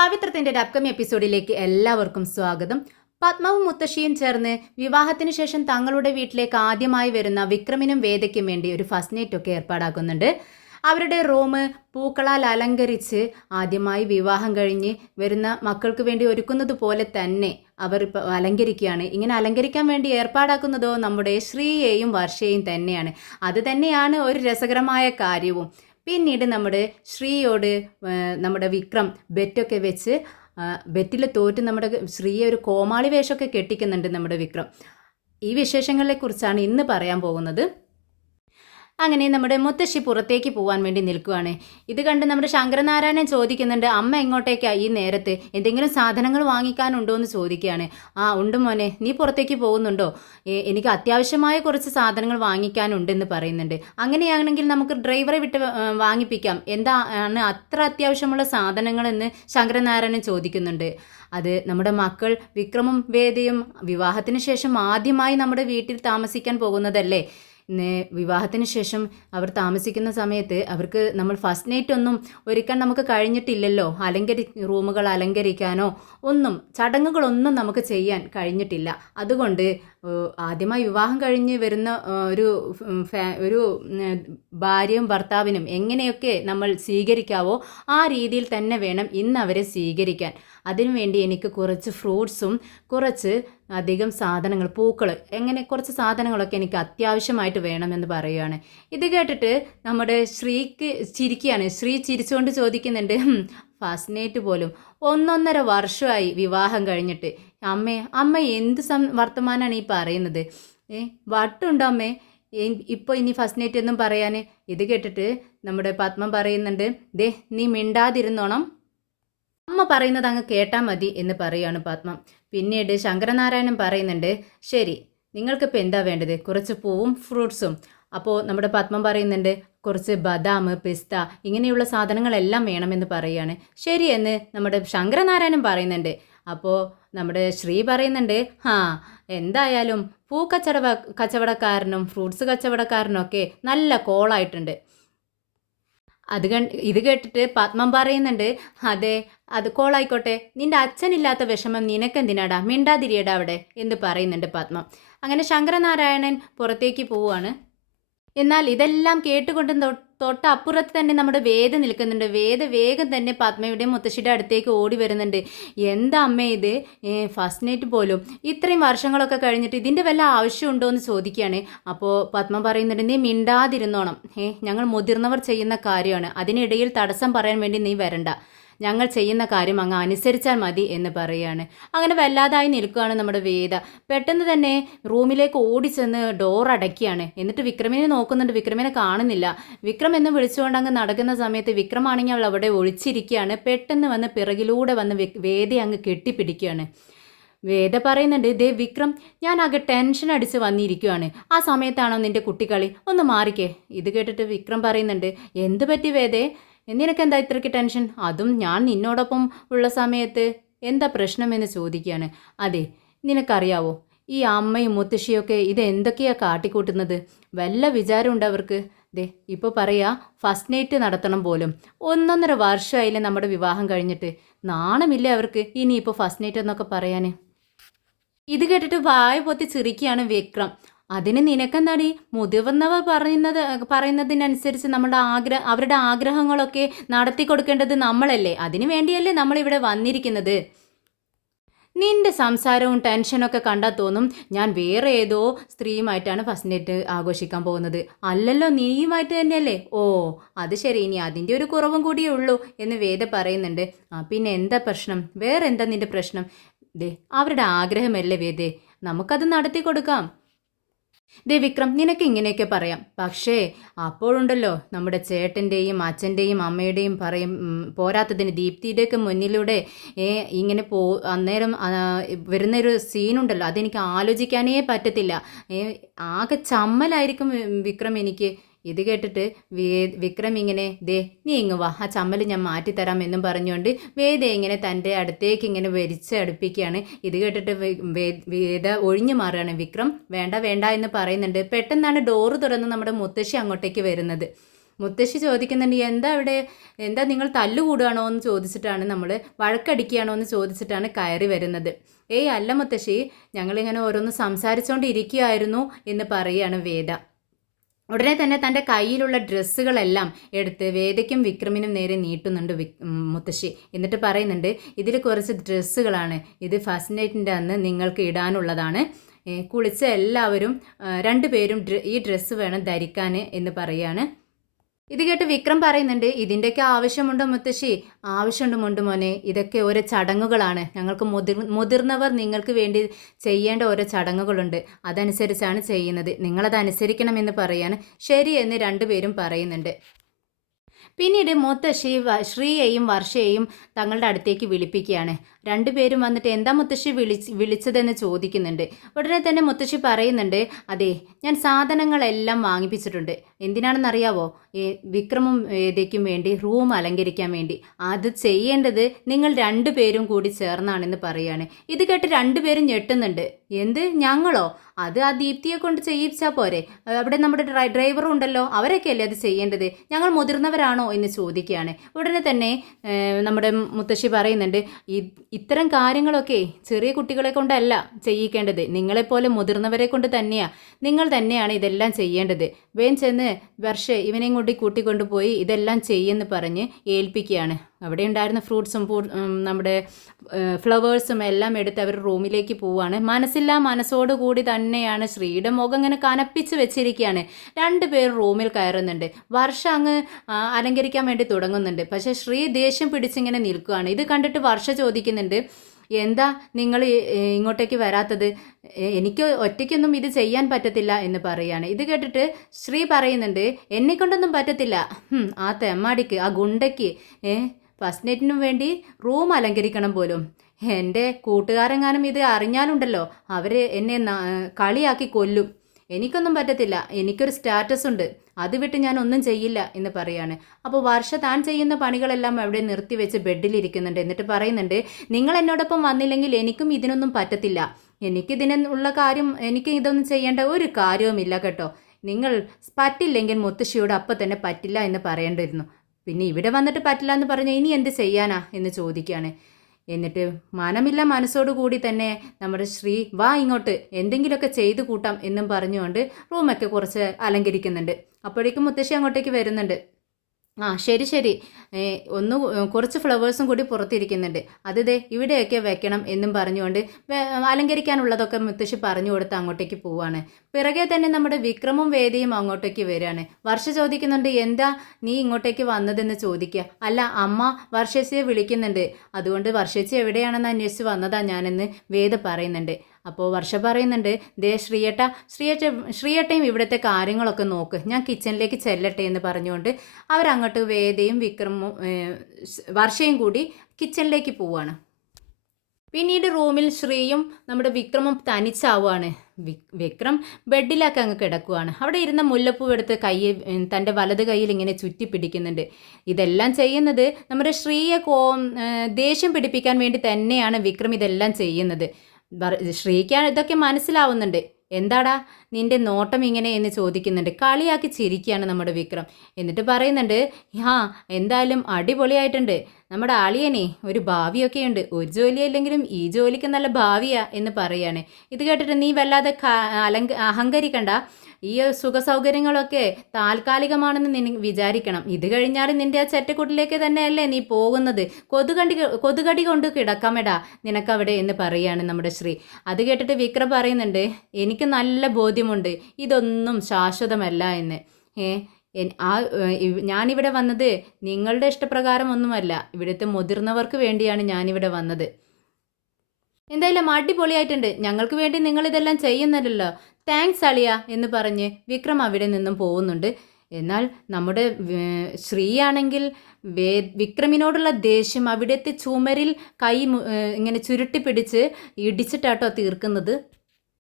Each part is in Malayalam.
പവിത്രത്തിന്റെ ഒരു അപ്കമിങ് എപ്പിസോഡിലേക്ക് എല്ലാവർക്കും സ്വാഗതം. പത്മവും മുത്തശ്ശിയും ചേർന്ന് വിവാഹത്തിന് ശേഷം തങ്ങളുടെ വീട്ടിലേക്ക് ആദ്യമായി വരുന്ന വിക്രമിനും വേദയ്ക്കും വേണ്ടി ഒരു ഫസ്റ്റ് നൈറ്റ് ഒക്കെ ഏർപ്പാടാക്കുന്നുണ്ട്. അവരുടെ റൂം പൂക്കളാൽ അലങ്കരിച്ച് ആദ്യമായി വിവാഹം കഴിഞ്ഞ് വരുന്ന മക്കൾക്ക് വേണ്ടി ഒരുക്കുന്നത് പോലെ തന്നെ അവർ അലങ്കരിക്കുകയാണ്. ഇങ്ങനെ അലങ്കരിക്കാൻ വേണ്ടി ഏർപ്പാടാക്കുന്നതോ നമ്മുടെ ശ്രീയെയും വർഷയെയും തന്നെയാണ്. അത് തന്നെയാണ് ഒരു രസകരമായ കാര്യവും. പിന്നീട് നമ്മുടെ ശ്രീയോട് നമ്മുടെ വിക്രം ബെറ്റൊക്കെ വെച്ച് ബെറ്റിൽ തോറ്റ് നമ്മുടെ ശ്രീയെ ഒരു കോമാളി വേഷമൊക്കെ കെട്ടിക്കുന്നുണ്ട് നമ്മുടെ വിക്രം. ഈ വിശേഷങ്ങളെക്കുറിച്ചാണ് ഇന്ന് പറയാൻ പോകുന്നത്. അങ്ങനെ നമ്മുടെ മുത്തശ്ശി പുറത്തേക്ക് പോകാൻ വേണ്ടി നിൽക്കുകയാണ്. ഇത് കണ്ട് നമ്മുടെ ശങ്കരനാരായണൻ ചോദിക്കുന്നുണ്ട്, അമ്മ എങ്ങോട്ടേക്കാ ഈ നേരത്ത്? എന്തെങ്കിലും സാധനങ്ങൾ വാങ്ങിക്കാനുണ്ടോ എന്ന് ചോദിക്കുകയാണ്. ആ ഉണ്ട് മോനെ, നീ പുറത്തേക്ക് പോകുന്നുണ്ടോ? എനിക്ക് അത്യാവശ്യമായ കുറച്ച് സാധനങ്ങൾ വാങ്ങിക്കാനുണ്ടെന്ന് പറയുന്നുണ്ട്. അങ്ങനെയാണെങ്കിൽ നമുക്ക് ഡ്രൈവറെ വിട്ട് വാങ്ങിപ്പിക്കാം. എന്താണ് അത്ര അത്യാവശ്യമുള്ള സാധനങ്ങളെന്ന് ശങ്കരനാരായണൻ ചോദിക്കുന്നുണ്ട്. അത് നമ്മുടെ മക്കൾ വിക്രമും വേദയും വിവാഹത്തിന് ശേഷം ആദ്യമായി നമ്മുടെ വീട്ടിൽ താമസിക്കാൻ പോകുന്നതല്ലേ. വിവാഹത്തിന് ശേഷം അവർ താമസിക്കുന്ന സമയത്ത് അവർക്ക് നമ്മൾ ഫസ്റ്റ് നൈറ്റ് ഒന്നും ഒരുക്കാൻ നമുക്ക് കഴിഞ്ഞിട്ടില്ലല്ലോ. റൂമുകൾ അലങ്കരിക്കാനോ ഒന്നും ചടങ്ങുകളൊന്നും നമുക്ക് ചെയ്യാൻ കഴിഞ്ഞിട്ടില്ല. അതുകൊണ്ട് ആദ്യമായി വിവാഹം കഴിഞ്ഞ് വരുന്ന ഒരു ഭാര്യയും ഭർത്താവിനും എങ്ങനെയൊക്കെ നമ്മൾ സ്വീകരിക്കാവോ ആ രീതിയിൽ തന്നെ വേണം ഇന്ന് അവരെ സ്വീകരിക്കാൻ. അതിനുവേണ്ടി എനിക്ക് കുറച്ച് ഫ്രൂട്ട്സും കുറച്ച് അധികം സാധനങ്ങൾ, പൂക്കൾ, എങ്ങനെ കുറച്ച് സാധനങ്ങളൊക്കെ എനിക്ക് അത്യാവശ്യമായിട്ട് വേണമെന്ന് പറയുകയാണ്. ഇത് കേട്ടിട്ട് നമ്മുടെ ശ്രീക്ക് ചിരിക്കുകയാണ്. ശ്രീ ചിരിച്ചുകൊണ്ട് ചോദിക്കുന്നുണ്ട്, ഫസ്റ്റ് നൈറ്റ് പോലും 1.5 വർഷമായി വിവാഹം കഴിഞ്ഞിട്ട്. അമ്മ എന്ത് വർത്തമാനമാണ് ഈ പറയുന്നത്? വട്ടുണ്ടോ അമ്മേ ഇപ്പോൾ ഇനി ഫസ്റ്റ് നൈറ്റ് എന്നും പറയാൻ? ഇത് കേട്ടിട്ട് നമ്മുടെ പത്മം പറയുന്നുണ്ട്, ദേ നീ മിണ്ടാതിരുന്നോണം, അമ്മ പറയുന്നത് അങ്ങ് കേട്ടാൽ മതി എന്ന് പറയുകയാണ് പത്മം. പിന്നീട് ശങ്കരനാരായണൻ പറയുന്നുണ്ട്, ശരി നിങ്ങൾക്കിപ്പോൾ എന്താ വേണ്ടത്? കുറച്ച് പൂവും ഫ്രൂട്ട്സും. അപ്പോൾ നമ്മുടെ പത്മം പറയുന്നുണ്ട്, കുറച്ച് ബദാം, പിസ്ത, ഇങ്ങനെയുള്ള സാധനങ്ങളെല്ലാം വേണമെന്ന് പറയുകയാണ്. ശരി എന്ന് നമ്മുടെ ശങ്കരനാരായണൻ പറയുന്നുണ്ട്. അപ്പോൾ നമ്മുടെ ശ്രീ പറയുന്നുണ്ട്, എന്തായാലും കച്ചവടക്കാരനും ഫ്രൂട്ട്സ് കച്ചവടക്കാരനും ഒക്കെ നല്ല കോളായിട്ടുണ്ട്. ഇത് കേട്ടിട്ട് പത്മം പറയുന്നുണ്ട്, അതെ അത് കോളായിക്കോട്ടെ, നിന്റെ അച്ഛനില്ലാത്ത വിഷമം നിനക്കെന്തിനാടാ, മിണ്ടാതിരിയടാ അവിടെ എന്ന് പറയുന്നുണ്ട് പത്മം. അങ്ങനെ ശങ്കരനാരായണൻ പുറത്തേക്ക് പോവുകയാണ്. എന്നാൽ ഇതെല്ലാം കേട്ടുകൊണ്ട് തൊട്ടപ്പുറത്ത് തന്നെ നമ്മുടെ വേദ നിൽക്കുന്നുണ്ട്. വേദ വേഗം തന്നെ പത്മയുടെയും മുത്തശ്ശിയുടെ അടുത്തേക്ക് ഓടി വരുന്നുണ്ട്. എന്താ അമ്മേ ഇത്? ഫസ്റ്റ് നൈറ്റ് പോലും ഇത്രയും വർഷങ്ങളൊക്കെ കഴിഞ്ഞിട്ട് ഇതിൻ്റെ വല്ല ആവശ്യമുണ്ടോ എന്ന് ചോദിക്കുകയാണ്. അപ്പോൾ പത്മ പറയുന്നുണ്ട്, നീ മിണ്ടാതിരുന്നോണം, ഞങ്ങൾ മുതിർന്നവർ ചെയ്യുന്ന കാര്യമാണ്, അതിനിടയിൽ തടസ്സം പറയാൻ വേണ്ടി നീ വരണ്ട, ഞങ്ങൾ ചെയ്യുന്ന കാര്യം അങ്ങ് അനുസരിച്ചാൽ മതി എന്ന് പറയുകയാണ്. അങ്ങനെ വല്ലാതായി നിൽക്കുകയാണ് നമ്മുടെ വേദ. പെട്ടെന്ന് തന്നെ റൂമിലേക്ക് ഓടിച്ചെന്ന് ഡോർ അടയ്ക്കുകയാണ്. എന്നിട്ട് വിക്രമിനെ നോക്കുന്നുണ്ട്, വിക്രമിനെ കാണുന്നില്ല. വിക്രം എന്ന് വിളിച്ചുകൊണ്ട് അങ്ങ് നടക്കുന്ന സമയത്ത് വിക്രമാണെങ്കിൽ അവൾ അവിടെ ഒളിച്ചിരിക്കുകയാണ്. പെട്ടെന്ന് വന്ന് പിറകിലൂടെ വന്ന് വേദയെ അങ്ങ് കെട്ടിപ്പിടിക്കുകയാണ്. വേദ പറയുന്നുണ്ട്, ദേ വിക്രം, ഞാൻ ആകെ ടെൻഷൻ അടിച്ച് വന്നിരിക്കുകയാണ്, ആ സമയത്താണോ നിന്റെ കുട്ടിക്കളി, ഒന്ന് മാറിക്കേ. ഇത് കേട്ടിട്ട് വിക്രം പറയുന്നുണ്ട്, എന്ത് പറ്റി വേദേ, നിനക്കെന്താ ഇത്രയ്ക്ക് ടെൻഷൻ? അതും ഞാൻ നിന്നോടൊപ്പം ഉള്ള സമയത്ത് എന്താ പ്രശ്നമെന്ന് ചോദിക്കുകയാണ്. അതെ, നിനക്കറിയാവോ ഈ അമ്മയും മുത്തശ്ശിയൊക്കെ ഇത് എന്തൊക്കെയാ കാട്ടിക്കൂട്ടുന്നത്? വല്ല വിചാരമുണ്ട് അവർക്ക്? ദേ ഇപ്പോൾ പറയാ ഫസ്റ്റ് നൈറ്റ് നടത്തണം പോലും. 1.5 വർഷമായില്ലേ നമ്മുടെ വിവാഹം കഴിഞ്ഞിട്ട്. നാണമില്ലേ അവർക്ക് ഇനിയിപ്പോൾ ഫസ്റ്റ് നൈറ്റ് എന്നൊക്കെ പറയാൻ? ഇത് കേട്ടിട്ട് വായ പൊത്തി ചിരിക്കുകയാണ് വിക്രം. അതിന് നിനക്കെന്താടി, മുതിർന്നവർ പറയുന്നതിനനുസരിച്ച് അവരുടെ ആഗ്രഹങ്ങളൊക്കെ നടത്തി കൊടുക്കേണ്ടത് നമ്മളല്ലേ, അതിനു വേണ്ടിയല്ലേ നമ്മളിവിടെ വന്നിരിക്കുന്നത്. നിന്റെ സംസാരവും ടെൻഷനൊക്കെ കണ്ടാൽ തോന്നും ഞാൻ വേറെ ഏതോ സ്ത്രീയുമായിട്ടാണ് ഫസ്റ്റ് നൈറ്റ് ആഘോഷിക്കാൻ പോകുന്നത്. അല്ലല്ലോ, നീയുമായിട്ട് തന്നെയല്ലേ? ഓ അത് ശരി, ഇനി അതിൻ്റെ ഒരു കുറവും കൂടിയേ ഉള്ളൂ എന്ന് വേദ പറയുന്നുണ്ട്. പിന്നെ എന്താ പ്രശ്നം? വേറെ എന്താ നിന്റെ പ്രശ്നം? ദേ അവരുടെ ആഗ്രഹമല്ലേ വേദേ, നമുക്കത് നടത്തി കൊടുക്കാം. ദേ വിക്രം, നിനക്ക് ഇങ്ങനെയൊക്കെ പറയാം, പക്ഷേ അപ്പോഴുണ്ടല്ലോ നമ്മുടെ ചേട്ടൻ്റെയും അച്ഛൻ്റെയും അമ്മയുടെയും പോരാത്തതിന് ദീപ്തിയുടെയൊക്കെ മുന്നിലൂടെ ഇങ്ങനെ അന്നേരം വരുന്നൊരു സീനുണ്ടല്ലോ, അതെനിക്ക് ആലോചിക്കാനേ പറ്റത്തില്ല. ആകെ ചമ്മലായിരിക്കും വിക്രം എനിക്ക്. ഇത് കേട്ടിട്ട് വിക്രം ഇങ്ങനെ, ദേ നീ ഇങ്ങ് വാ, ആ ചമ്മൽ ഞാൻ മാറ്റിത്തരാം എന്നും പറഞ്ഞുകൊണ്ട് വേദ ഇങ്ങനെ തൻ്റെ അടുത്തേക്ക് ഇങ്ങനെ അടുപ്പിക്കുകയാണ്. ഇത് കേട്ടിട്ട് വേദ ഒഴിഞ്ഞു മാറുകയാണ്. വിക്രം വേണ്ട വേണ്ട എന്ന് പറയുന്നുണ്ട്. പെട്ടെന്നാണ് ഡോറ് തുറന്ന് നമ്മുടെ മുത്തശ്ശി അങ്ങോട്ടേക്ക് വരുന്നത്. മുത്തശ്ശി ചോദിക്കുന്നുണ്ട്, എന്താ ഇവിടെ, എന്താ നിങ്ങൾ തല്ലുകൂടുകയാണോ എന്ന് ചോദിച്ചിട്ടാണ്, നമ്മൾ വഴക്കടിക്കുകയാണോ എന്ന് ചോദിച്ചിട്ടാണ് കയറി വരുന്നത്. ഏയ് അല്ല മുത്തശ്ശി, ഞങ്ങളിങ്ങനെ ഓരോന്ന് സംസാരിച്ചുകൊണ്ടിരിക്കുകയായിരുന്നു എന്ന് പറയുകയാണ് വേദ. ഉടനെ തന്നെ തൻ്റെ കയ്യിലുള്ള ഡ്രസ്സുകളെല്ലാം എടുത്ത് വേദയ്ക്കും വിക്രമിനും നേരെ നീട്ടുന്നുണ്ട് മുത്തശ്ശി. എന്നിട്ട് പറയുന്നുണ്ട്, ഇതിൽ കുറച്ച് ഡ്രസ്സുകളാണ്, ഇത് ഫസ്റ്റ് നൈറ്റിൻ്റെ അന്ന് നിങ്ങൾക്ക് ഇടാനുള്ളതാണ്. കുളിച്ച എല്ലാവരും രണ്ടുപേരും ഈ ഡ്രസ്സ് വേണം ധരിക്കാൻ എന്ന് പറയാണ്. ഇത് കേട്ട് വിക്രം പറയുന്നുണ്ട്, ഇതിൻ്റെയൊക്കെ ആവശ്യമുണ്ടോ മുത്തശ്ശി? ആവശ്യമുണ്ട് മോനെ, ഇതൊക്കെ ഓരോ ചടങ്ങുകളാണ്. ഞങ്ങൾക്ക് മുതിർന്നവർ നിങ്ങൾക്ക് വേണ്ടി ചെയ്യേണ്ട ഓരോ ചടങ്ങുകളുണ്ട്, അതനുസരിച്ചാണ് ചെയ്യുന്നത്, നിങ്ങളത് അനുസരിക്കണമെന്ന് പറയാണ്. ശരി എന്ന് രണ്ടുപേരും പറയുന്നുണ്ട്. പിന്നീട് മുത്തശ്ശി ശ്രീയെയും വർഷയെയും തങ്ങളുടെ അടുത്തേക്ക് വിളിപ്പിക്കുകയാണ്. രണ്ടുപേരും വന്നിട്ട് എന്താ മുത്തശ്ശി വിളിച്ചതെന്ന് ചോദിക്കുന്നുണ്ട്. ഉടനെ തന്നെ മുത്തശ്ശി പറയുന്നുണ്ട്, അതെ, ഞാൻ സാധനങ്ങളെല്ലാം വാങ്ങിപ്പിച്ചിട്ടുണ്ട്. എന്തിനാണെന്നറിയാവോ? വിക്രമും വേദയ്ക്കും വേണ്ടി റൂം അലങ്കരിക്കാൻ വേണ്ടി. അത് ചെയ്യേണ്ടത് നിങ്ങൾ രണ്ടുപേരും കൂടി ചേർന്നാണെന്ന് പറയാണ്. ഇത് കേട്ട് രണ്ടുപേരും ഞെട്ടുന്നുണ്ട്. എന്ത്, ഞങ്ങളോ? അത് ആ ദീപ്തിയെ കൊണ്ട് ചെയ്യിച്ചാൽ പോരെ? അവിടെ നമ്മുടെ ഡ്രൈവറും ഉണ്ടല്ലോ, അവരൊക്കെയല്ലേ അത് ചെയ്യേണ്ടത്, ഞങ്ങൾ മുതിർന്നവരാണോ എന്ന് ചോദിക്കുകയാണ്. ഉടനെ തന്നെ നമ്മുടെ മുത്തശ്ശി പറയുന്നുണ്ട്, ഇത്തരം കാര്യങ്ങളൊക്കെ ചെറിയ കുട്ടികളെ കൊണ്ടല്ല ചെയ്യിക്കേണ്ടത്, നിങ്ങളെപ്പോലെ മുതിർന്നവരെ കൊണ്ട് തന്നെയാണ്, നിങ്ങൾ തന്നെയാണ് ഇതെല്ലാം ചെയ്യേണ്ടത്. വേഗം ചെന്ന് വർഷ ഇവനെയും കൊണ്ട് കൂട്ടിക്കൊണ്ടുപോയി ഇതെല്ലാം ചെയ്യുമെന്ന് പറഞ്ഞ് ഏൽപ്പിക്കുകയാണ്. അവിടെ ഉണ്ടായിരുന്ന ഫ്രൂട്ട്സും നമ്മുടെ ഫ്ലവേഴ്സും എല്ലാം എടുത്ത് അവർ റൂമിലേക്ക് പോവുകയാണ്. മനസ്സില്ലാ മനസ്സോടുകൂടി തന്നെയാണ് ശ്രീയുടെ മുഖം ഇങ്ങനെ കനപ്പിച്ച് വെച്ചിരിക്കുകയാണ്. രണ്ടുപേർ റൂമിൽ കയറുന്നുണ്ട്. വർഷ അങ്ങ് അലങ്കരിക്കാൻ വേണ്ടി തുടങ്ങുന്നുണ്ട്. പക്ഷേ ശ്രീ ദേഷ്യം പിടിച്ചിങ്ങനെ നിൽക്കുകയാണ്. ഇത് കണ്ടിട്ട് വർഷ ചോദിക്കുന്നുണ്ട്, എന്താ നിങ്ങൾ ഇങ്ങോട്ടേക്ക് വരാത്തത്? എനിക്ക് ഒറ്റയ്ക്കൊന്നും ഇത് ചെയ്യാൻ പറ്റത്തില്ല എന്ന് പറയാണ്. ഇത് കേട്ടിട്ട് ശ്രീ പറയുന്നുണ്ട്, എന്നെക്കൊണ്ടൊന്നും പറ്റത്തില്ല, ആ തെമ്മാടിക്ക്, ആ ഗുണ്ടയ്ക്ക് ഫസ്റ്റ് നൈറ്റിനും വേണ്ടി റൂം അലങ്കരിക്കണം പോലും. എൻ്റെ കൂട്ടുകാരെങ്ങാനും ഇത് അറിഞ്ഞാലുണ്ടല്ലോ, അവർ എന്നെ കളിയാക്കി കൊല്ലും. എനിക്കൊന്നും പറ്റത്തില്ല, എനിക്കൊരു സ്റ്റാറ്റസ് ഉണ്ട്, അത് വിട്ട് ഞാൻ ഒന്നും ചെയ്യില്ല എന്ന് പറയാണ്. അപ്പോൾ വർഷ താൻ ചെയ്യുന്ന പണികളെല്ലാം അവിടെ നിർത്തിവെച്ച് ബെഡിലിരിക്കുന്നുണ്ട്. എന്നിട്ട് പറയുന്നുണ്ട്, നിങ്ങൾ എന്നോടൊപ്പം വന്നില്ലെങ്കിൽ എനിക്കും ഇതിനൊന്നും പറ്റത്തില്ല, എനിക്കിതിനുള്ള കാര്യം, എനിക്ക് ഇതൊന്നും ചെയ്യേണ്ട ഒരു കാര്യവുമില്ല കേട്ടോ. നിങ്ങൾ പറ്റില്ലെങ്കിൽ മുത്തശ്ശിയോട് അപ്പം തന്നെ പറ്റില്ല എന്ന് പറയേണ്ടിയിരുന്നു. പിന്നെ ഇവിടെ വന്നിട്ട് പറ്റില്ല എന്ന് പറഞ്ഞാൽ ഇനി എന്ത് ചെയ്യാനാ എന്ന് ചോദിക്കുകയാണ്. എന്നിട്ട് മനമില്ല മനസ്സോടു കൂടി തന്നെ നമ്മുടെ ശ്രീ വാ ഇങ്ങോട്ട് എന്തെങ്കിലുമൊക്കെ ചെയ്തു കൂട്ടാം എന്നും പറഞ്ഞുകൊണ്ട് റൂമൊക്കെ കുറച്ച് അലങ്കരിക്കുന്നുണ്ട്. അപ്പോഴേക്കും മുത്തശ്ശി അങ്ങോട്ടേക്ക് വരുന്നുണ്ട്. ആ ശരി ശരി, കുറച്ച് ഫ്ലവേഴ്സും കൂടി പുറത്തിരിക്കുന്നുണ്ട്, അത് ദേ ഇവിടെയൊക്കെ വെക്കണം എന്നും പറഞ്ഞുകൊണ്ട് അലങ്കരിക്കാനുള്ളതൊക്കെ മുത്തശ്ശി പറഞ്ഞു കൊടുത്ത് അങ്ങോട്ടേക്ക് പോവാണ്. പിറകെ തന്നെ നമ്മുടെ വിക്രമും വേദയും അങ്ങോട്ടേക്ക് വരികയാണ്. വർഷ ചോദിക്കുന്നുണ്ട്, എന്താ നീ ഇങ്ങോട്ടേക്ക് വന്നതെന്ന് ചോദിക്കുക. അല്ല, അമ്മ വർഷേച്ചിയെ വിളിക്കുന്നുണ്ട്, അതുകൊണ്ട് വർഷേച്ചി എവിടെയാണെന്ന് അന്വേഷിച്ച് വന്നതാ ഞാനെന്ന് വേദ പറയുന്നുണ്ട്. അപ്പോൾ വർഷ പറയുന്നുണ്ട്, ദേ ശ്രീയേട്ടയും ഇവിടുത്തെ കാര്യങ്ങളൊക്കെ നോക്ക്, ഞാൻ കിച്ചണിലേക്ക് ചെല്ലട്ടെ എന്ന് പറഞ്ഞുകൊണ്ട് അവരങ്ങോട്ട് വേദയും വിക്രമും വർഷയും കൂടി കിച്ചണിലേക്ക് പോവുകയാണ്. പിന്നീട് റൂമിൽ ശ്രീയും നമ്മുടെ വിക്രമും തനിച്ചാവുകയാണ്. വിക്രം ബെഡിലൊക്കെ അങ്ങ് കിടക്കുകയാണ്. അവിടെ ഇരുന്ന മുല്ലപ്പൂ എടുത്ത് തൻ്റെ വലത് കൈയിൽ ഇങ്ങനെ ചുറ്റി പിടിക്കുന്നുണ്ട്. ഇതെല്ലാം ചെയ്യുന്നത് നമ്മുടെ ശ്രീയെ ദേഷ്യം പിടിപ്പിക്കാൻ വേണ്ടി തന്നെയാണ് വിക്രം ഇതെല്ലാം ചെയ്യുന്നത്. ശ്രീക്ക് ഇതൊക്കെ മനസ്സിലാവുന്നുണ്ട്. എന്താടാ നിന്റെ നോട്ടം ഇങ്ങനെ എന്ന് ചോദിക്കുന്നുണ്ട്. കളിയാക്കി ചിരിക്കുകയാണ് നമ്മുടെ വിക്രം. എന്നിട്ട് പറയുന്നുണ്ട്, എന്തായാലും അടിപൊളിയായിട്ടുണ്ട്, നമ്മുടെ അളിയനെ ഒരു ഭാവിയൊക്കെയുണ്ട്, ഒരു ജോലിയല്ലെങ്കിലും ഈ ജോലിക്ക് നല്ല ഭാവിയാ എന്ന് പറയാണ്. ഇത് കേട്ടിട്ട് നീ വല്ലാതെ അഹങ്കരിക്കണ്ട, ഈ സുഖസൗകര്യങ്ങളൊക്കെ താൽക്കാലികമാണെന്ന് നിന്നെ വിചാരിക്കണം, ഇത് കഴിഞ്ഞാൽ നിന്റെ ആ ചെറ്റക്കുട്ടിലേക്ക് തന്നെയല്ലേ നീ പോകുന്നത്, കൊതുകടി കൊണ്ട് കിടക്കാമെടാ നിനക്കവിടെ എന്ന് പറയാണ് നമ്മുടെ ശ്രീ. അത് കേട്ടിട്ട് വിക്രം പറയുന്നുണ്ട്, എനിക്ക് നല്ല ബോധ്യമുണ്ട് ഇതൊന്നും ശാശ്വതമല്ല എന്ന്. ഞാനിവിടെ വന്നത് നിങ്ങളുടെ ഇഷ്ടപ്രകാരം ഒന്നുമല്ല, ഇവിടുത്തെ മുതിർന്നവർക്ക് വേണ്ടിയാണ് ഞാനിവിടെ വന്നത്. എന്തായാലും അടിപൊളിയായിട്ടുണ്ട്, ഞങ്ങൾക്ക് വേണ്ടി നിങ്ങളിതെല്ലാം ചെയ്യുന്നില്ലല്ലോ, താങ്ക്സ് അളിയ എന്ന് പറഞ്ഞ് വിക്രം അവിടെ നിന്നും പോകുന്നുണ്ട്. എന്നാൽ നമ്മുടെ ശ്രീയാണെങ്കിൽ വിക്രമിനോടുള്ള ദേഷ്യം അവിടുത്തെ ചുമരിൽ കൈ ഇങ്ങനെ ചുരുട്ടി പിടിച്ച് ഇടിച്ചിട്ടാട്ടോ തീർക്കുന്നത്.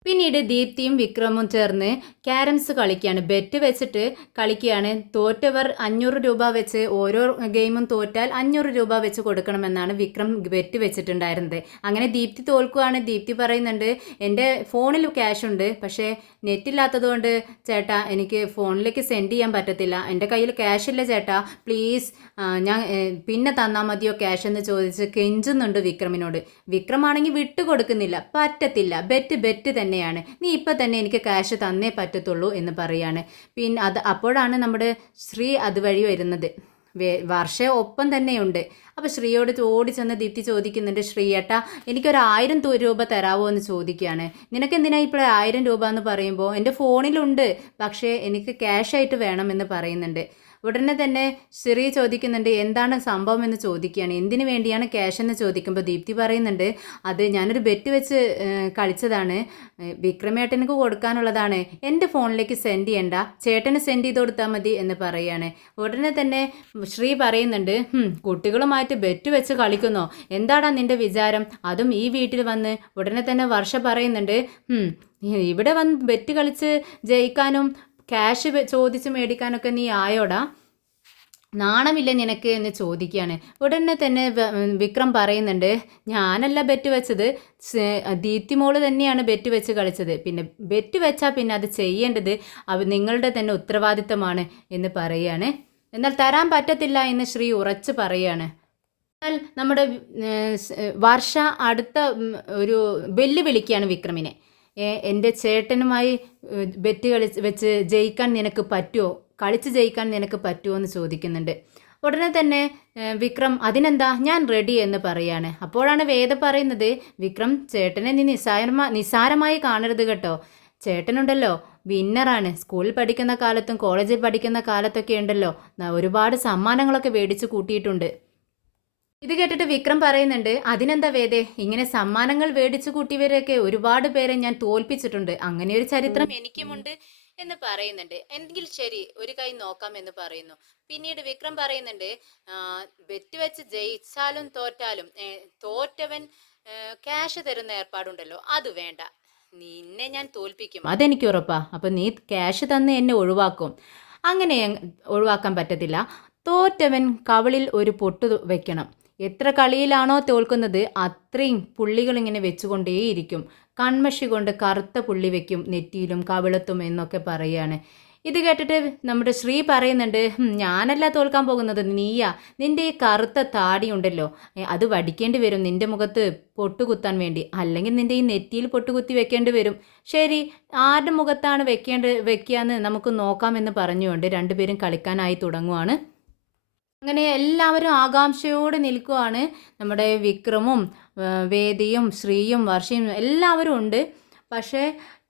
പിന്നീട് ദീപ്തിയും വിക്രമും ചേർന്ന് ക്യാരംസ് കളിക്കുകയാണ്. ബെറ്റ് വെച്ചിട്ട് കളിക്കുകയാണ്. തോറ്റവർ 500 രൂപ വെച്ച്, ഓരോ ഗെയിമും തോറ്റാൽ 500 രൂപ വെച്ച് കൊടുക്കണമെന്നാണ് വിക്രം ബെറ്റ് വെച്ചിട്ടുണ്ടായിരുന്നത്. അങ്ങനെ ദീപ്തി തോൽക്കുകയാണ്. ദീപ്തി പറയുന്നുണ്ട്, എൻ്റെ ഫോണിൽ ക്യാഷ് ഉണ്ട്, പക്ഷേ നെറ്റില്ലാത്തതുകൊണ്ട് ചേട്ടാ എനിക്ക് ഫോണിലേക്ക് സെൻഡ് ചെയ്യാൻ പറ്റത്തില്ല, എൻ്റെ കയ്യിൽ ക്യാഷ് ഇല്ല ചേട്ടാ, പ്ലീസ് ഞാൻ പിന്നെ തന്നാൽ മതിയോ ക്യാഷ് എന്ന് ചോദിച്ച് കെഞ്ചുന്നുണ്ട് വിക്രമിനോട്. വിക്രമാണെങ്കിൽ വിട്ടുകൊടുക്കുന്നില്ല. പറ്റത്തില്ല, ബെറ്റ് ബെറ്റ് തന്നെയാണ്, നീ ഇപ്പം തന്നെ എനിക്ക് ക്യാഷ് തന്നേ പറ്റത്തുള്ളൂ എന്ന് പറയാണ്. പിന്നെ അപ്പോഴാണ് നമ്മുടെ ശ്രീ അതുവഴി വരുന്നത്. വർഷ ഒപ്പം തന്നെയുണ്ട്. അപ്പോൾ ശ്രീയോട് ഓടി ചെന്ന് ദീപ്തി ചോദിക്കുന്നുണ്ട്, ശ്രീയേട്ടാ എനിക്കൊരു 1000 രൂപ തരാമോ എന്ന് ചോദിക്കുകയാണ്. നിനക്കെന്തിനാ ഇപ്പോൾ 1000 രൂപ എന്ന് പറയുമ്പോൾ, എൻ്റെ ഫോണിലുണ്ട്, പക്ഷേ എനിക്ക് ക്യാഷായിട്ട് വേണമെന്ന് പറയുന്നുണ്ട്. ഉടനെ തന്നെ ശ്രീ ചോദിക്കുന്നുണ്ട്, എന്താണ് സംഭവം എന്ന് ചോദിക്കുകയാണ്. എന്തിനു വേണ്ടിയാണ് ക്യാഷ് എന്ന് ചോദിക്കുമ്പോൾ ദീപ്തി പറയുന്നുണ്ട്, അത് ഞാനൊരു ബെറ്റ് വെച്ച് കളിച്ചതാണ്, വിക്രമേട്ടനക്ക് കൊടുക്കാനുള്ളതാണ്, എൻ്റെ ഫോണിലേക്ക് സെൻഡ് ചെയ്യണ്ട, ചേട്ടന് സെൻഡ് ചെയ്ത് കൊടുത്താൽ മതി എന്ന് പറയുകയാണ്. ഉടനെ തന്നെ ശ്രീ പറയുന്നുണ്ട്, കുട്ടികളുമായിട്ട് ബെറ്റ് വെച്ച് കളിക്കുന്നോ, എന്താടാ നിൻ്റെ വിചാരം, അതും ഈ വീട്ടിൽ വന്ന്. ഉടനെ തന്നെ വർഷ പറയുന്നുണ്ട്, ഇവിടെ വന്ന് ബെറ്റ് കളിച്ച് ജയിക്കാനും ക്യാഷ് ചോദിച്ച് മേടിക്കാനൊക്കെ നീ ആയോടാ, നാണമില്ല നിനക്ക് എന്ന് ചോദിക്കുകയാണ്. ഉടനെ തന്നെ വിക്രം പറയുന്നുണ്ട്, ഞാനല്ല ബെറ്റ് വെച്ചത്, ദീപ്തി മോള് തന്നെയാണ് ബെറ്റ് വെച്ച് കളിച്ചത്, പിന്നെ ബെറ്റ് വെച്ചാൽ പിന്നെ അത് ചെയ്യേണ്ടത് നിങ്ങളുടെ തന്നെ ഉത്തരവാദിത്തമാണ് എന്ന് പറയുകയാണ്. എന്നാൽ തരാൻ പറ്റത്തില്ല എന്ന് ശ്രീ ഉറച്ചു പറയുകയാണ്. എന്നാൽ നമ്മുടെ വർഷ അടുത്ത ഒരു വെല്ലുവിളിക്കുകയാണ് വിക്രമിനെ. എൻ്റെ ചേട്ടനുമായി ബെറ്റ് വെച്ച് ജയിക്കാൻ നിനക്ക് പറ്റുമോ, കളിച്ച് ജയിക്കാൻ നിനക്ക് പറ്റുമോ എന്ന് ചോദിക്കുന്നുണ്ട്. ഉടനെ തന്നെ വിക്രം അതിനെന്താ ഞാൻ റെഡി എന്ന് പറയാണ്. അപ്പോഴാണ് വേദ പറയുന്നത്, വിക്രം ചേട്ടനെ നീ നിസ്സാരമായി കാണരുത് കേട്ടോ, ചേട്ടനുണ്ടല്ലോ വിന്നറാണ്, സ്കൂളിൽ പഠിക്കുന്ന കാലത്തും കോളേജിൽ പഠിക്കുന്ന കാലത്തൊക്കെ ഉണ്ടല്ലോ ഒരുപാട് സമ്മാനങ്ങളൊക്കെ മേടിച്ച് കൂട്ടിയിട്ടുണ്ട്. ഇത് കേട്ടിട്ട് വിക്രം പറയുന്നുണ്ട്, അതിനെന്താ വേദേ, ഇങ്ങനെ സമ്മാനങ്ങൾ മേടിച്ചു കൂട്ടിയവരെയൊക്കെ ഒരുപാട് പേരെ ഞാൻ തോൽപ്പിച്ചിട്ടുണ്ട്, അങ്ങനെ ഒരു ചരിത്രം എനിക്കുമുണ്ട് എന്ന് പറയുന്നുണ്ട്. എങ്കിൽ ശരി, ഒരു കൈ നോക്കാം എന്ന് പറയുന്നു. പിന്നീട് വിക്രം പറയുന്നുണ്ട്, ബെറ്റ് വെച്ച് ജയിച്ചാലും തോറ്റാലും തോറ്റവൻ ക്യാഷ് തരുന്ന ഏർപ്പാടുണ്ടല്ലോ, അത് വേണ്ട, നിന്നെ ഞാൻ തോൽപ്പിക്കും, അതെനിക്ക് ഉറപ്പാ, അപ്പൊ നീ ക്യാഷ് തന്ന് എന്നെ ഒഴിവാക്കും. അങ്ങനെ ഒഴിവാക്കാൻ പറ്റത്തില്ല, തോറ്റവൻ കവിളിൽ ഒരു പൊട്ട് വെക്കണം, എത്ര കളിയിലാണോ തോൽക്കുന്നത് അത്രയും പുള്ളികൾ ഇങ്ങനെ വെച്ചുകൊണ്ടേയിരിക്കും, കൺമഷി കൊണ്ട് കറുത്ത പുള്ളി വെക്കും നെറ്റിയിലും കവിളത്തും എന്നൊക്കെ പറയുകയാണ്. ഇത് കേട്ടിട്ട് നമ്മുടെ ശ്രീ പറയുന്നുണ്ട്, ഞാനല്ല തോൽക്കാൻ പോകുന്നത്, നീയാ, നിൻ്റെ ഈ കറുത്ത താടി ഉണ്ടല്ലോ അത് വടിക്കേണ്ടി വരും നിൻ്റെ മുഖത്ത് പൊട്ടുകുത്താൻ വേണ്ടി, അല്ലെങ്കിൽ നിൻ്റെ ഈ നെറ്റിയിൽ പൊട്ടുകുത്തി വെക്കേണ്ടി വരും. ശരി, ആരുടെ മുഖത്താണ് വെക്കുകയെന്ന് നമുക്ക് നോക്കാമെന്ന് പറഞ്ഞുകൊണ്ട് രണ്ടുപേരും കളിക്കാനായി തുടങ്ങുവാണ്. അങ്ങനെ എല്ലാവരും ആകാംക്ഷയോടെ നിൽക്കുവാണ്. നമ്മുടെ വിക്രമും വേദിയും ശ്രീയും വർഷയും എല്ലാവരും ഉണ്ട്. പക്ഷേ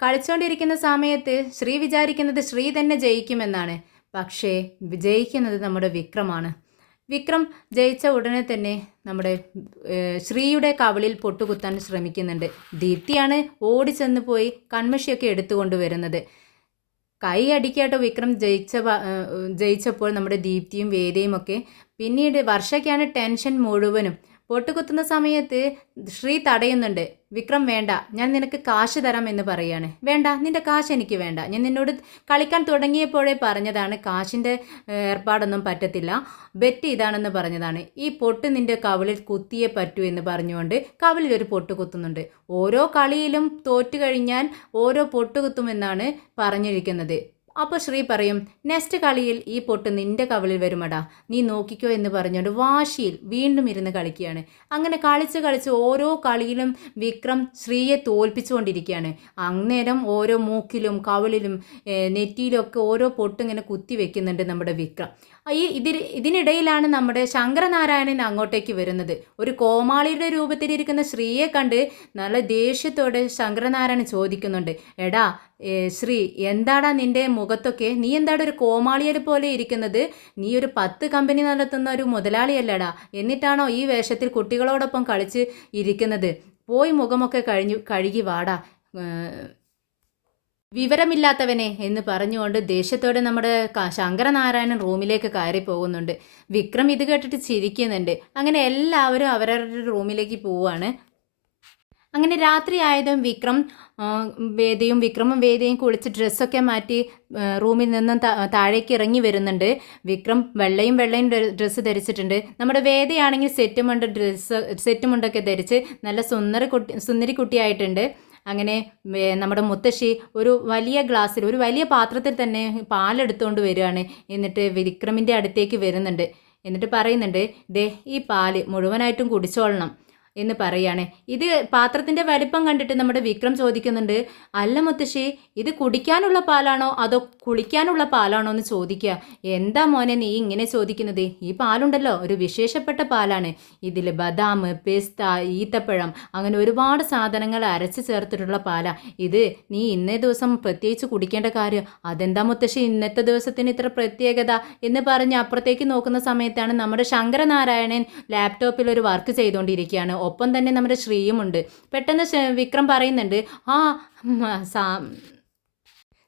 കളിച്ചുകൊണ്ടിരിക്കുന്ന സമയത്ത് ശ്രീ വിചാരിക്കുന്നത് ശ്രീ തന്നെ ജയിക്കുമെന്നാണ്. പക്ഷേ ജയിക്കുന്നത് നമ്മുടെ വിക്രമാണ്. വിക്രം ജയിച്ച ഉടനെ തന്നെ നമ്മുടെ ശ്രീയുടെ കവിളിൽ പൊട്ടുകുത്താൻ ശ്രമിക്കുന്നുണ്ട്. ദീപ്തിയാണ് ഓടിച്ചെന്ന് പോയി കൺമഷിയൊക്കെ എടുത്തുകൊണ്ട് വരുന്നത്. കൈ അടിക്കാട്ടോ വിക്രം ജയിച്ചപ്പോൾ നമ്മുടെ ദീപ്തിയും വേദയും ഒക്കെ. പിന്നീട് വർഷയ്ക്കാണ് ടെൻഷൻ മുഴുവനും. പൊട്ടുകുത്തുന്ന സമയത്ത് ശ്രീ തടയുന്നുണ്ട്. വിക്രം വേണ്ട, ഞാൻ നിനക്ക് കാശ് തരാം എന്ന് പറയാണ്. വേണ്ട, നിന്റെ കാശ് എനിക്ക് വേണ്ട, ഞാൻ നിന്നോട് കളിക്കാൻ തുടങ്ങിയപ്പോഴേ പറഞ്ഞതാണ് കാശിൻ്റെ ഏർപ്പാടൊന്നും പറ്റത്തില്ല, ബെറ്റ് ഇതാണെന്ന് പറഞ്ഞതാണ്, ഈ പൊട്ട് നിന്റെ കവിളിൽ കുത്തിയേ പറ്റൂ എന്ന് പറഞ്ഞുകൊണ്ട് കവിളിൽ ഒരു പൊട്ട് കുത്തുന്നുണ്ട്. ഓരോ കളിയിലും തോറ്റു കഴിഞ്ഞാൽ ഓരോ പൊട്ട് കുത്തുമെന്നാണ് പറഞ്ഞിരിക്കുന്നത്. അപ്പോൾ ശ്രീ പറയും, നെക്സ്റ്റ് കളിയിൽ ഈ പൊട്ട് നിന്റെ കവിളിൽ വരുമടാ, നീ നോക്കിക്കോ എന്ന് പറഞ്ഞുകൊണ്ട് വാശിയിൽ വീണ്ടും ഇരുന്ന് കളിക്കുകയാണ്. അങ്ങനെ കളിച്ച് ഓരോ കളിയിലും വിക്രം ശ്രീയെ തോൽപ്പിച്ചുകൊണ്ടിരിക്കുകയാണ്. അന്നേരം ഓരോ മൂക്കിലും കവിളിലും നെറ്റിയിലും ഒക്കെ ഓരോ പൊട്ടിങ്ങനെ കുത്തി വെക്കുന്നുണ്ട് നമ്മുടെ വിക്രം. ഇതിനിടയിലാണ് നമ്മുടെ ശങ്കരനാരായണൻ അങ്ങോട്ടേക്ക് വരുന്നത്. ഒരു കോമാളിയുടെ രൂപത്തിലിരിക്കുന്ന ശ്രീയെ കണ്ട് നല്ല ദേഷ്യത്തോടെ ശങ്കരനാരായണൻ ചോദിക്കുന്നുണ്ട്, എടാ ശ്രീ, എന്താടാ നിന്റെ മുഖത്തൊക്കെ, നീ എന്താടാ ഒരു കോമാളിയെ പോലെ ഇരിക്കുന്നത്, നീ ഒരു 10 കമ്പനി നടത്തുന്ന ഒരു മുതലാളിയല്ലടാ, എന്നിട്ടാണോ ഈ വേഷത്തിൽ കുട്ടികളോടൊപ്പം കളിച്ച് ഇരിക്കുന്നത്, പോയി മുഖമൊക്കെ കഴുകി വാടാ വിവരമില്ലാത്തവനെ എന്ന് പറഞ്ഞുകൊണ്ട് ദേഷ്യത്തോടെ നമ്മുടെ ശങ്കരനാരായണൻ റൂമിലേക്ക് കയറി പോകുന്നുണ്ട്. വിക്രം ഇത് കേട്ടിട്ട് ചിരിക്കുന്നുണ്ട്. അങ്ങനെ എല്ലാവരും അവരവരുടെ റൂമിലേക്ക് പോവുകയാണ്. അങ്ങനെ രാത്രി ആയതും ആ, വിക്രമും വേദയും കുളിച്ച് ഡ്രസ്സൊക്കെ മാറ്റി റൂമിൽ നിന്നും താഴേക്ക് ഇറങ്ങി വരുന്നുണ്ട്. വിക്രം വെള്ളയും ഡ്രസ്സ് ധരിച്ചിട്ടുണ്ട്. നമ്മുടെ വേദയാണെങ്കിൽ സെറ്റുമുണ്ടൊക്കെ ധരിച്ച് നല്ല സുന്ദരി കുട്ടിയായിട്ടുണ്ട്. അങ്ങനെ നമ്മുടെ മുത്തശ്ശി ഒരു വലിയ ഗ്ലാസ്സിൽ ഒരു വലിയ പാത്രത്തിൽ തന്നെ പാലെടുത്തുകൊണ്ട് വരികയാണ്. എന്നിട്ട് വിക്രമിൻ്റെ അടുത്തേക്ക് വരുന്നുണ്ട്. എന്നിട്ട് പറയുന്നുണ്ട്, ദേ ഈ പാല് മുഴുവനായിട്ടും കുടിച്ചോളണം എന്ന് പറയാണ്. ഇത് പാത്രത്തിന്റെ വലിപ്പം കണ്ടിട്ട് നമ്മുടെ വിക്രം ചോദിക്കുന്നുണ്ട്, അല്ല മുത്തശ്ശി, ഇത് കുടിക്കാനുള്ള പാലാണോ അതോ കുളിക്കാനുള്ള പാലാണോ എന്ന് ചോദിക്കുക. എന്താ മോനെ നീ ഇങ്ങനെ ചോദിക്കുന്നത്? ഈ പാലുണ്ടല്ലോ ഒരു വിശേഷപ്പെട്ട പാലാണ്. ഇതിൽ ബദാം, പിസ്ത, ഈത്തപ്പഴം അങ്ങനെ ഒരുപാട് സാധനങ്ങൾ അരച്ച് ചേർത്തിട്ടുള്ള പാലാ. ഇത് നീ ഇന്നേ ദിവസം പ്രത്യേകിച്ച് കുടിക്കേണ്ട കാര്യം. അതെന്താ മുത്തശ്ശി ഇന്നത്തെ ദിവസത്തിന് ഇത്ര പ്രത്യേകത എന്ന് പറഞ്ഞ് അപ്പുറത്തേക്ക് നോക്കുന്ന സമയത്താണ് നമ്മുടെ ശങ്കരനാരായണൻ ലാപ്ടോപ്പിൽ ഒരു വർക്ക് ചെയ്തുകൊണ്ടിരിക്കുകയാണ്. ഒപ്പം തന്നെ നമ്മുടെ ശ്രീയുമുണ്ട്. പെട്ടെന്ന് വിക്രം പറയുന്നുണ്ട്, ആ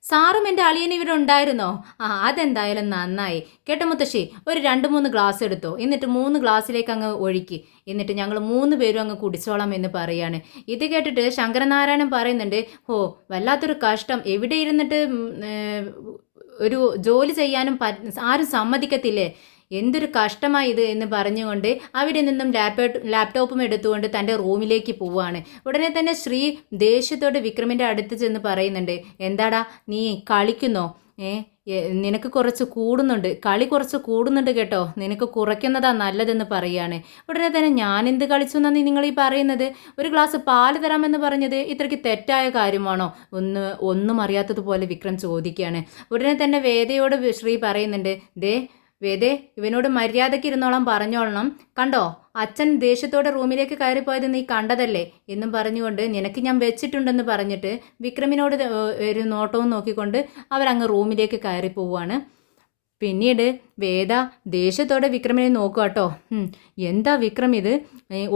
സാറും എൻ്റെ അളിയൻ ഇവിടെ ഉണ്ടായിരുന്നോ? ആ അതെന്തായാലും നന്നായി കേട്ടോ മുത്തശ്ശി. ഒരു 2-3 ഗ്ലാസ് എടുത്തോ, എന്നിട്ട് 3 ഗ്ലാസ്സിലേക്ക് അങ്ങ് ഒഴുക്കി, എന്നിട്ട് ഞങ്ങൾ 3 പേരും അങ്ങ് കുടിച്ചോളാം എന്ന് പറയാണ്. ഇത് കേട്ടിട്ട് ശങ്കരനാരായണൻ പറയുന്നുണ്ട്, ഓ വല്ലാത്തൊരു കഷ്ടം, എവിടെ ഇരുന്നിട്ട് ഒരു ജോലി ചെയ്യാനും ആരും സമ്മതിക്കത്തില്ലേ, എന്തൊരു കഷ്ടമായി ഇത് എന്ന് പറഞ്ഞുകൊണ്ട് അവിടെ നിന്നും ലാപ്ടോപ്പും എടുത്തുകൊണ്ട് തൻ്റെ റൂമിലേക്ക് പോവുകയാണ്. ഉടനെ തന്നെ ശ്രീ ദേഷ്യത്തോടെ വിക്രമിൻ്റെ അടുത്ത് ചെന്ന് പറയുന്നുണ്ട്, എന്താടാ നീ കളിക്കുന്നോ? നിനക്ക് കുറച്ച് കൂടുന്നുണ്ട്, കളി കുറച്ച് കൂടുന്നുണ്ട് കേട്ടോ, നിനക്ക് കുറയ്ക്കുന്നതാ നല്ലതെന്ന് പറയാണ്. ഉടനെ തന്നെ ഞാൻ എന്ത് കളിച്ചു എന്നാണ് നിങ്ങൾ ഈ പറയുന്നത്? ഒരു ഗ്ലാസ് പാല് തരാമെന്ന് പറഞ്ഞത് ഇത്രയ്ക്ക് തെറ്റായ കാര്യമാണോ? ഒന്നും അറിയാത്തതുപോലെ വിക്രം ചോദിക്കുകയാണ്. ഉടനെ തന്നെ വേദയോട് ശ്രീ പറയുന്നുണ്ട്, ദേ വേദേ, ഇവനോട് മര്യാദയ്ക്ക് ഇരുന്നോളം പറഞ്ഞോളണം. കണ്ടോ, അച്ഛൻ ദേഷ്യത്തോടെ റൂമിലേക്ക് കയറിപ്പോയത് നീ കണ്ടതല്ലേ എന്നും പറഞ്ഞുകൊണ്ട് നിനക്ക് ഞാൻ വെച്ചിട്ടുണ്ടെന്ന് പറഞ്ഞിട്ട് വിക്രമിനോട് ഒരു നോട്ടവും നോക്കിക്കൊണ്ട് അവരങ്ങ് റൂമിലേക്ക് കയറി പോവുകയാണ്. പിന്നീട് വേദ ദേഷ്യത്തോടെ വിക്രമിനെ നോക്കുക കേട്ടോ. എന്താ വിക്രം ഇത്,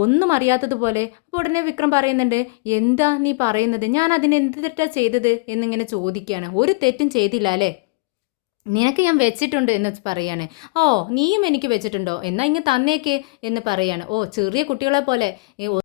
ഒന്നും അറിയാത്തതുപോലെ. അപ്പോൾ ഉടനെ വിക്രം പറയുന്നുണ്ട്, എന്താ നീ പറയുന്നത്? ഞാൻ അതിന് എന്ത് തെറ്റാ ചെയ്തത് എന്നിങ്ങനെ ചോദിക്കുകയാണ്. ഒരു തെറ്റും ചെയ്തില്ല അല്ലേ? നിനക്ക് ഞാൻ വെച്ചിട്ടുണ്ട് എന്ന് പറയാണ്. ഓ നീയും എനിക്ക് വെച്ചിട്ടുണ്ടോ? എന്നാ ഇങ്ങ് തന്നേക്ക് എന്ന് പറയാണ്. ഓ ചെറിയ കുട്ടികളെ പോലെ